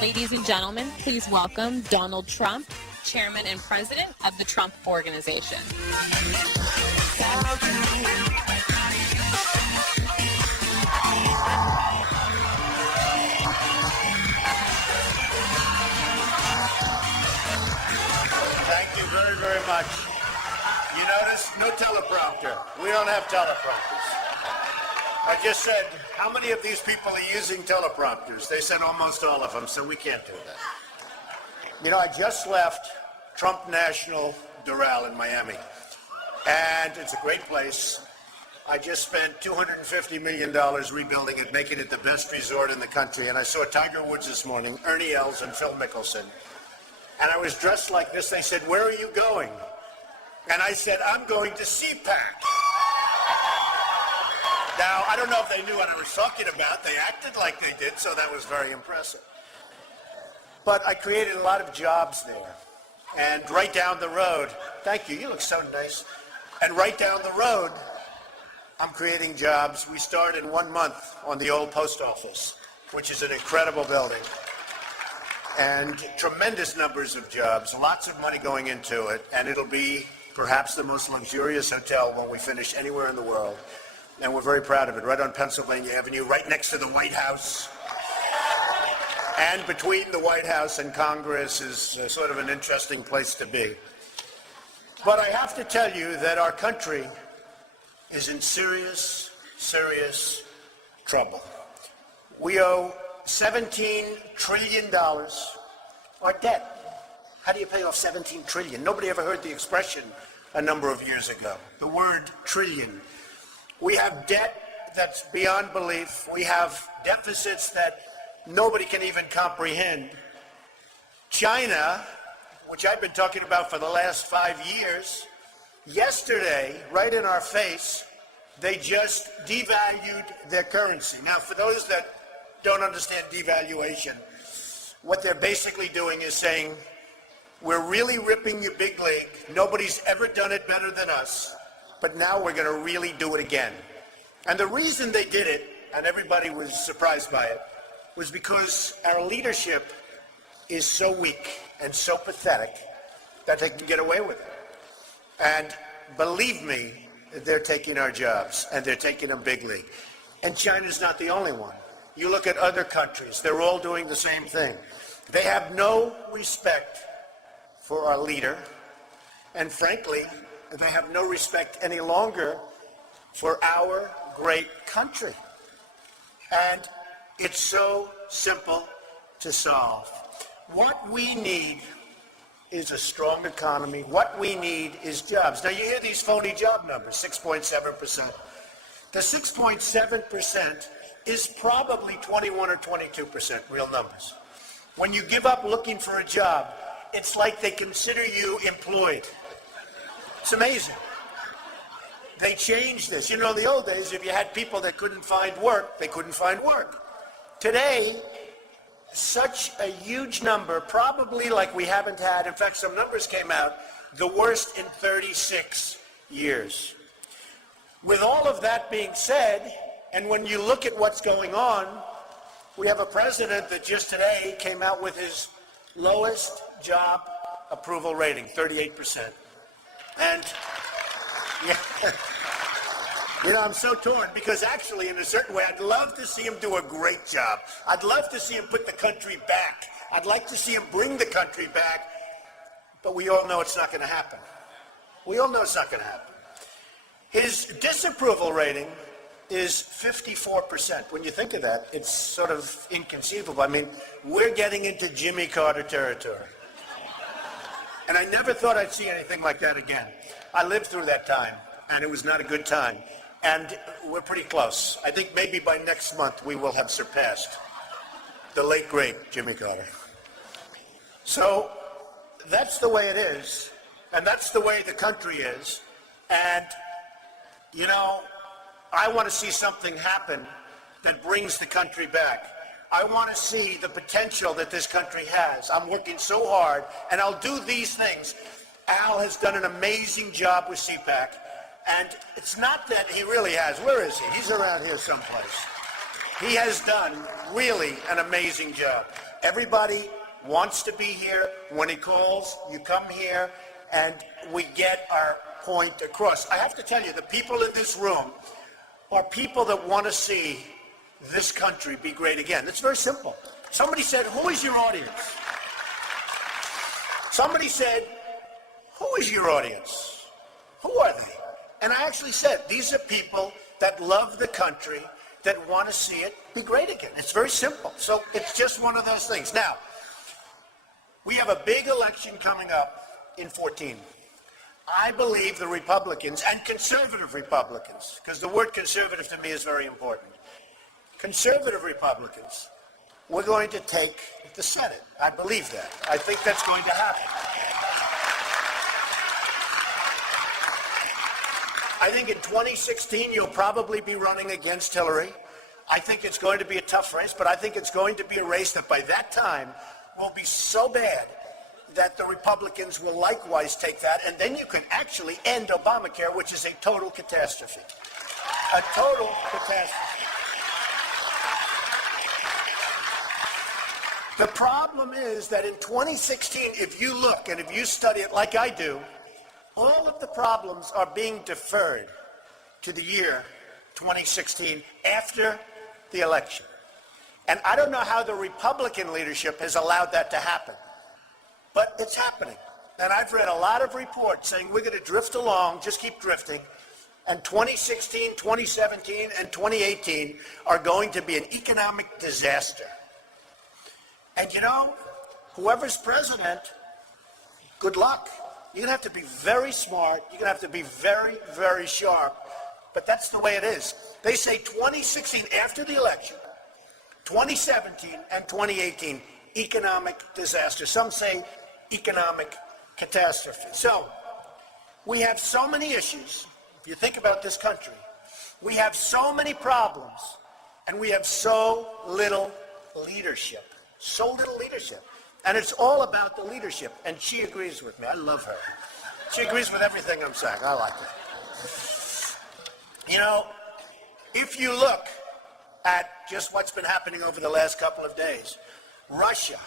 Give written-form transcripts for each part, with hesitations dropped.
Ladies and gentlemen, please welcome Donald Trump, Chairman and President of the Trump Organization. Thank you very, very much. You notice no teleprompter. We don't have teleprompters. I just said, how many of these people are using teleprompters? They said almost all of them, so we can't do that. You know, I just left Trump National Doral in Miami, and it's a great place. I just spent $250 million rebuilding it, making it the best resort in the country, and I saw Tiger Woods this morning, Ernie Els, and Phil Mickelson. And I was dressed like this. They said, "Where are you going?" And I said, "I'm going to CPAC." Now, I don't know if they knew what I was talking about. They acted like they did, so that was very impressive. But I created a lot of jobs there. And right down the road, thank you, you look so nice. And right down the road, I'm creating jobs. We start in 1 month on the old post office, which is an incredible building. And tremendous numbers of jobs, lots of money going into it, and it'll be perhaps the most luxurious hotel when we finish anywhere in the world. And we're very proud of it, right on Pennsylvania Avenue, right next to the White House. And between the White House and Congress is sort of an interesting place to be. But I have to tell you that our country is in serious, serious trouble. We owe $17 trillion, our debt. How do you pay off 17 trillion? Nobody ever heard the expression a number of years ago. The word trillion. We have debt that's beyond belief. We have deficits that nobody can even comprehend. China, which I've been talking about for the last 5 years, yesterday, right in our face, they just devalued their currency. Now, for those that don't understand devaluation, what they're basically doing is saying, we're really ripping you big league. Nobody's ever done it better than us, but now we're going to really do it again. And the reason they did it, and everybody was surprised by it, was because our leadership is so weak and so pathetic that they can get away with it. And believe me, they're taking our jobs, and they're taking them big league. And China's not the only one. You look at other countries, they're all doing the same thing. They have no respect for our leader, and frankly, they have no respect any longer for our great country. And it's so simple to solve. What we need is a strong economy. What we need is jobs. Now, you hear these phony job numbers, 6.7%. The 6.7% is probably 21 or 22% real numbers. When you give up looking for a job, it's like they consider you employed. It's amazing. They changed this. You know, in the old days, if you had people that couldn't find work, they couldn't find work. Today, such a huge number, probably like we haven't had, in fact, some numbers came out, the worst in 36 years. With all of that being said, and when you look at what's going on, we have a president that just today came out with his lowest job approval rating, 38%. And, yeah, you know, I'm so torn because actually, in a certain way, I'd love to see him do a great job. I'd love to see him put the country back. I'd like to see him bring the country back, but we all know it's not going to happen. We all know it's not going to happen. His disapproval rating is 54%. When you think of that, it's sort of inconceivable. I mean, we're getting into Jimmy Carter territory. And I never thought I'd see anything like that again. I lived through that time, and it was not a good time. And we're pretty close. I think maybe by next month we will have surpassed the late, great Jimmy Carter. So that's the way it is, and that's the way the country is. And, you know, I want to see something happen that brings the country back. I want to see the potential that this country has. I'm working so hard, and I'll do these things. Al has done an amazing job with CPAC, And it's not that he really has. Where is he? He's around here someplace. He has done really an amazing job. Everybody wants to be here. When he calls, you come here, and we get our point across. I have to tell you, the people in this room are people that want to see this country be great again. It's very simple. Somebody said, who is your audience? Somebody said, who is your audience? Who are they? And I actually said, these are people that love the country, that want to see it be great again. It's very simple. So it's just one of those things. Now, we have a big election coming up in 2014. I believe the Republicans, and conservative Republicans, because the word conservative to me is very important, conservative Republicans, we're going to take the Senate. I believe that. I think that's going to happen. I think in 2016 you'll probably be running against Hillary. I think it's going to be a tough race, but I think it's going to be a race that by that time will be so bad that the Republicans will likewise take that, and then you can actually end Obamacare, which is a total catastrophe. A total catastrophe. The problem is that in 2016, if you look and if you study it like I do, all of the problems are being deferred to the year 2016 after the election. And I don't know how the Republican leadership has allowed that to happen, but it's happening. And I've read a lot of reports saying we're going to drift along, just keep drifting, and 2016, 2017, and 2018 are going to be an economic disaster. And you know, whoever's president, good luck. You're going to have to be very smart. You're going to have to be very, very sharp. But that's the way it is. They say 2016, after the election, 2017 and 2018, economic disaster. Some say economic catastrophe. So we have so many issues. If you think about this country, we have so many problems, and we have so little leadership. So little leadership. And it's all about the leadership. And she agrees with me. I love her. She agrees with everything I'm saying. I like it. You know, if you look at just what's been happening over the last couple of days, Russia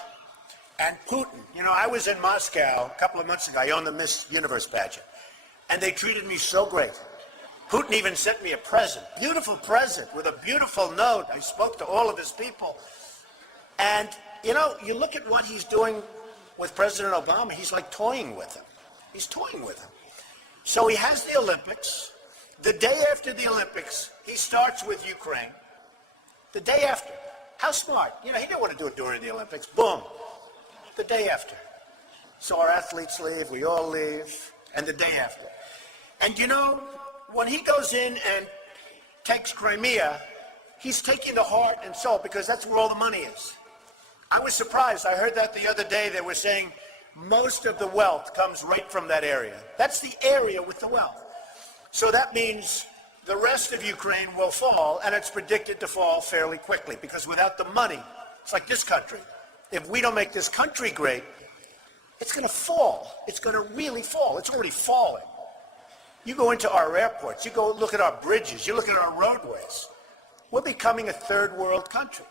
and Putin. You know, I was in Moscow a couple of months ago. I owned the Miss Universe pageant. And they treated me so great. Putin even sent me a present, beautiful present with a beautiful note. I spoke to all of his people. And, you know, you look at what he's doing with President Obama, he's like toying with him. He's toying with him. So he has the Olympics. The day after the Olympics, he starts with Ukraine. The day after. How smart. You know, he didn't want to do it during the Olympics. Boom. The day after. So our athletes leave, we all leave, and the day after. And you know, when he goes in and takes Crimea, he's taking the heart and soul, because that's where all the money is. I was surprised. I heard that the other day. They were saying most of the wealth comes right from that area. That's the area with the wealth. So that means the rest of Ukraine will fall, and it's predicted to fall fairly quickly, because without the money, it's like this country. If we don't make this country great, it's going to fall. It's going to really fall. It's already falling. You go into our airports, you go look at our bridges, you look at our roadways. We're becoming a third world country.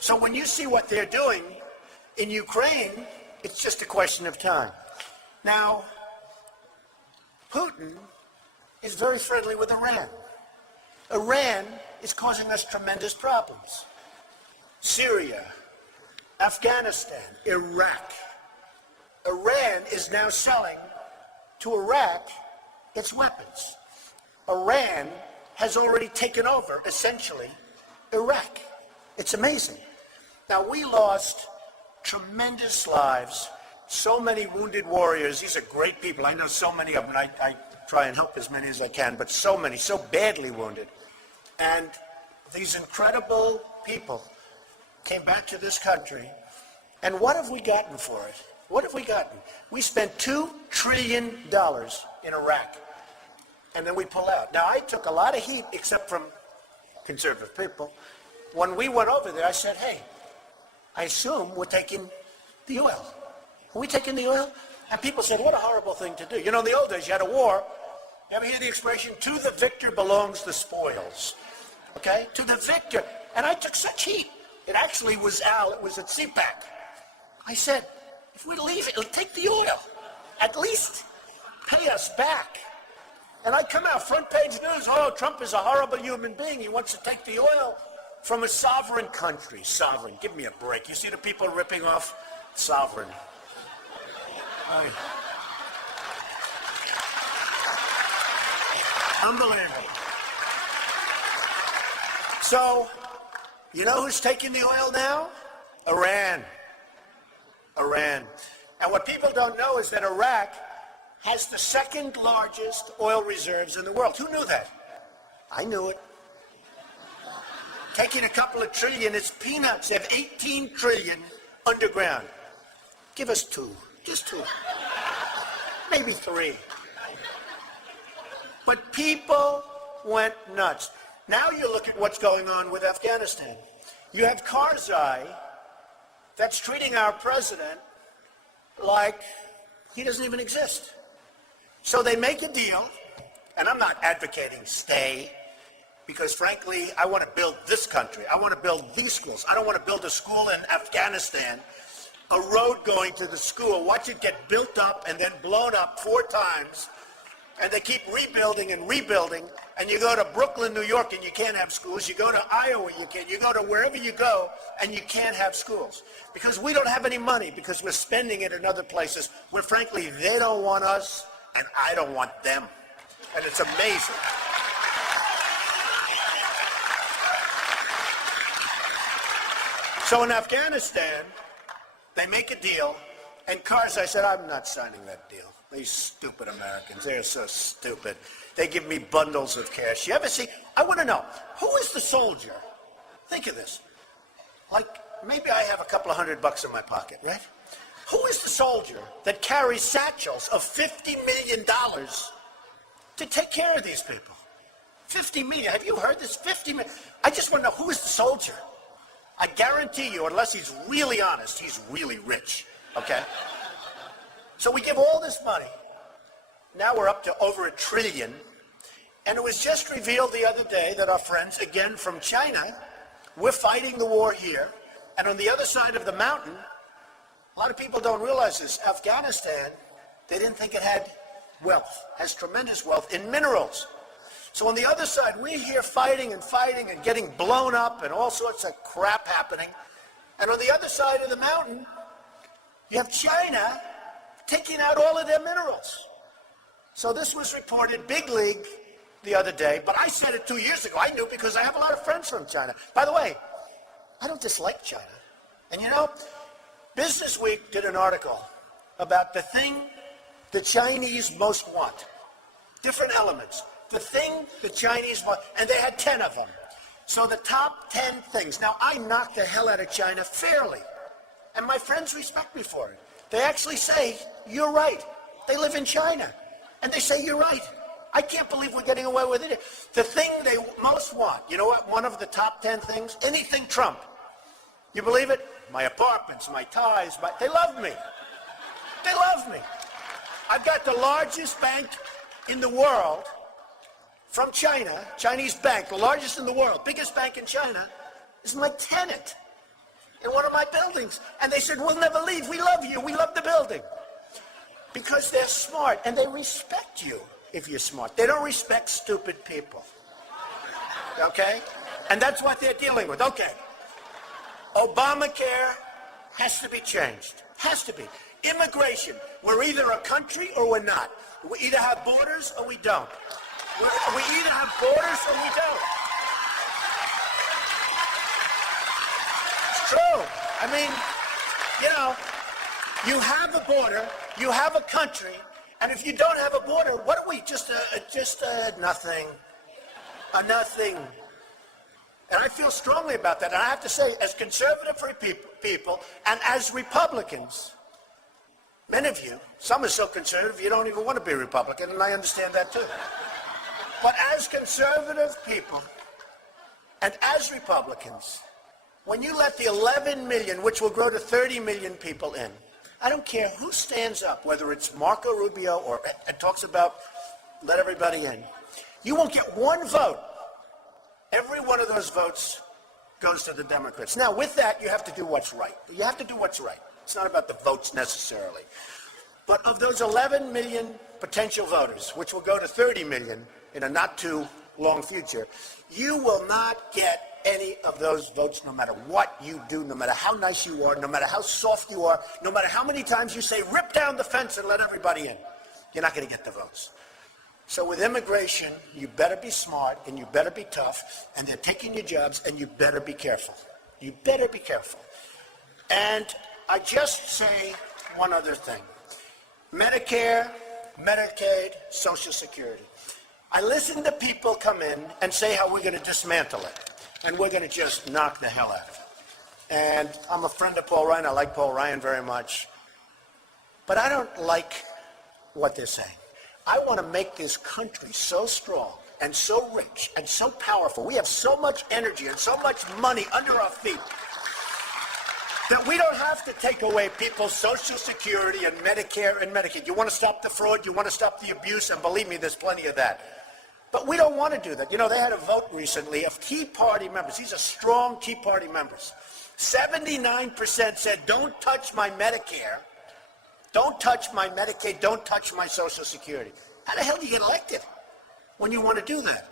So when you see what they're doing in Ukraine, it's just a question of time. Now, Putin is very friendly with Iran. Iran is causing us tremendous problems. Syria, Afghanistan, Iraq. Iran is now selling to Iraq its weapons. Iran has already taken over, essentially, Iraq. It's amazing. Now, we lost tremendous lives, so many wounded warriors. These are great people. I know so many of them. I try and help as many as I can, but so many, so badly wounded. And these incredible people came back to this country, and what have we gotten for it? What have we gotten? We spent $2 trillion in Iraq, and then we pull out. Now, I took a lot of heat, except from conservative people. When we went over there, I said, hey, I assume we're taking the oil. Are we taking the oil? And people said, what a horrible thing to do. You know, in the old days, you had a war, You ever hear the expression, to the victor belongs the spoils? Okay? To the victor. And I took such heat. It actually was Al, it was at CPAC. I said, if we leave it, take the oil. At least pay us back. And I come out, front page news, oh, Trump is a horrible human being. He wants to take the oil from a sovereign country. Sovereign, give me a break. You see the people ripping off sovereign. Unbelievable. So, you know who's taking the oil now? Iran. Iran. And what people don't know is that Iraq has the second largest oil reserves in the world. Who knew that? I knew it. Taking a couple of trillion, it's peanuts. They have 18 trillion underground. Give us 2, just 2. Maybe 3. But people went nuts. Now you look at what's going on with Afghanistan. You have Karzai that's treating our president like he doesn't even exist. So they make a deal, and I'm not advocating stay, because frankly, I want to build this country. I want to build these schools. I don't want to build a school in Afghanistan, a road going to the school, watch it get built up and then blown up 4 times, and they keep rebuilding and rebuilding, and you go to Brooklyn, New York, and you can't have schools. You go to Iowa, you can't. You go to wherever you go, and you can't have schools. Because we don't have any money, because we're spending it in other places where, frankly, they don't want us, and I don't want them. And it's amazing. So in Afghanistan, they make a deal, and Karzai said, I'm not signing that deal. These stupid Americans, they're so stupid. They give me bundles of cash. You ever see, I want to know, who is the soldier? Think of this. Like, maybe I have a couple of $100 in my pocket, right? Who is the soldier that carries satchels of $50 million to take care of these people? 50 million, have you heard this? 50 million. I just want to know, who is the soldier? I guarantee you, unless he's really honest, he's really rich, okay? So we give all this money. Now we're up to over $1 trillion. And it was just revealed the other day that our friends, again from China, we're fighting the war here. And on the other side of the mountain, a lot of people don't realize this, Afghanistan, they didn't think it had wealth, has tremendous wealth in minerals. So on the other side, we're here fighting and getting blown up and all sorts of crap happening. And on the other side of the mountain, you have China taking out all of their minerals. So this was reported big league the other day, but I said it 2 years ago. I knew because I have a lot of friends from China. By the way, I don't dislike China. And you know, Business Week did an article about the thing the Chinese most want. Different elements. The thing the Chinese want, and they had 10 of them. So the top 10 things. Now, I knocked the hell out of China fairly, and my friends respect me for it. They actually say, you're right. They live in China, and they say, you're right. I can't believe we're getting away with it. The thing they most want, you know what, one of the top 10 things? Anything Trump. You believe it? My apartments, my ties, they love me. They love me. I've got the largest bank in the world from China, Chinese bank, the largest in the world, biggest bank in China, is my tenant in one of my buildings. And they said, we'll never leave. We love you. We love the building. Because they're smart, and they respect you if you're smart. They don't respect stupid people. Okay? And that's what they're dealing with. Okay. Obamacare has to be changed. Has to be. Immigration. We're either a country or we're not. We either have borders or we don't. We either have borders or we don't. It's true. I mean, you know, you have a border, you have a country, and if you don't have a border, what are we? Just nothing. A nothing. And I feel strongly about that. And I have to say, as conservative people and as Republicans, many of you, some are so conservative you don't even want to be Republican, and I understand that too. But as conservative people and as Republicans, when you let the 11 million, which will grow to 30 million people in, I don't care who stands up, whether it's Marco Rubio or and talks about let everybody in. You won't get one vote. Every one of those votes goes to the Democrats. Now, with that, you have to do what's right. You have to do what's right. It's not about the votes necessarily. But of those 11 million potential voters, which will go to 30 million in a not too long future, you will not get any of those votes no matter what you do, no matter how nice you are, no matter how soft you are, no matter how many times you say, rip down the fence and let everybody in. You're not going to get the votes. So with immigration, you better be smart and you better be tough, and they're taking your jobs, and you better be careful. You better be careful. And I just say one other thing. Medicare, Medicaid, Social Security. I listen to people come in and say how we're going to dismantle it, and we're going to just knock the hell out of it. And I'm a friend of Paul Ryan. I like Paul Ryan very much. But I don't like what they're saying. I want to make this country so strong and so rich and so powerful. We have so much energy and so much money under our feet that we don't have to take away people's Social Security and Medicare and Medicaid. You want to stop the fraud, you want to stop the abuse, and believe me, there's plenty of that. But we don't want to do that. You know, they had a vote recently of Tea Party members. These are strong Tea Party members. 79% said, don't touch my Medicare, don't touch my Medicaid, don't touch my Social Security. How the hell do you get elected when you want to do that?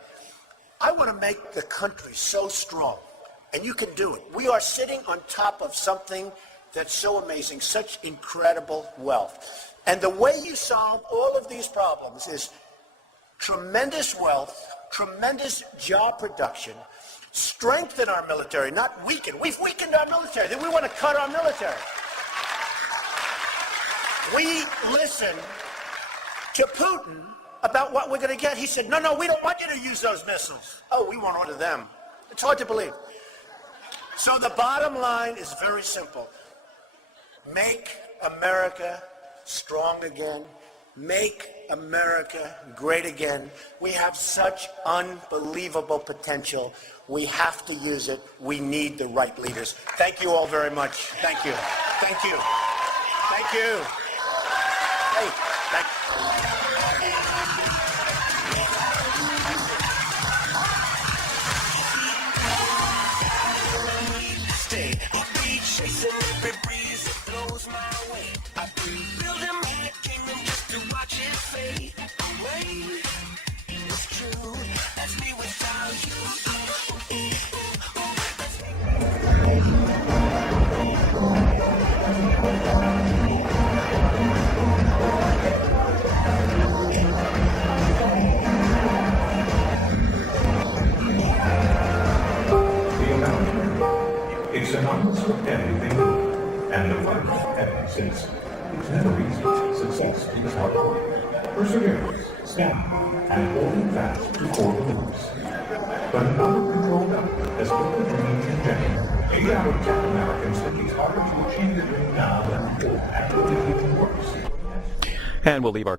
I want to make the country so strong. And you can do it. We are sitting on top of something that's so amazing, such incredible wealth. And the way you solve all of these problems is tremendous wealth, tremendous job production, strengthen our military, not weaken. We've weakened our military. Then we want to cut our military. We listen to Putin about what we're going to get. He said, no, we don't want you to use those missiles. Oh, we won't order them. It's hard to believe. So the bottom line is very simple. Make America strong again. Make America great again. We have such unbelievable potential. We have to use it. We need the right leaders. Thank you all very much. Thank you. Thank you. Thank you. Hey, thank you. It's synonymous with everything good, and the life since it's never easy. Success is hard work, perseverance, stamina, and holding fast to core beliefs. But an out-of-control government has put the dream in jeopardy. 8 out of 10 Americans think it's harder to achieve the dream now than before, and will it even worse. And we'll leave our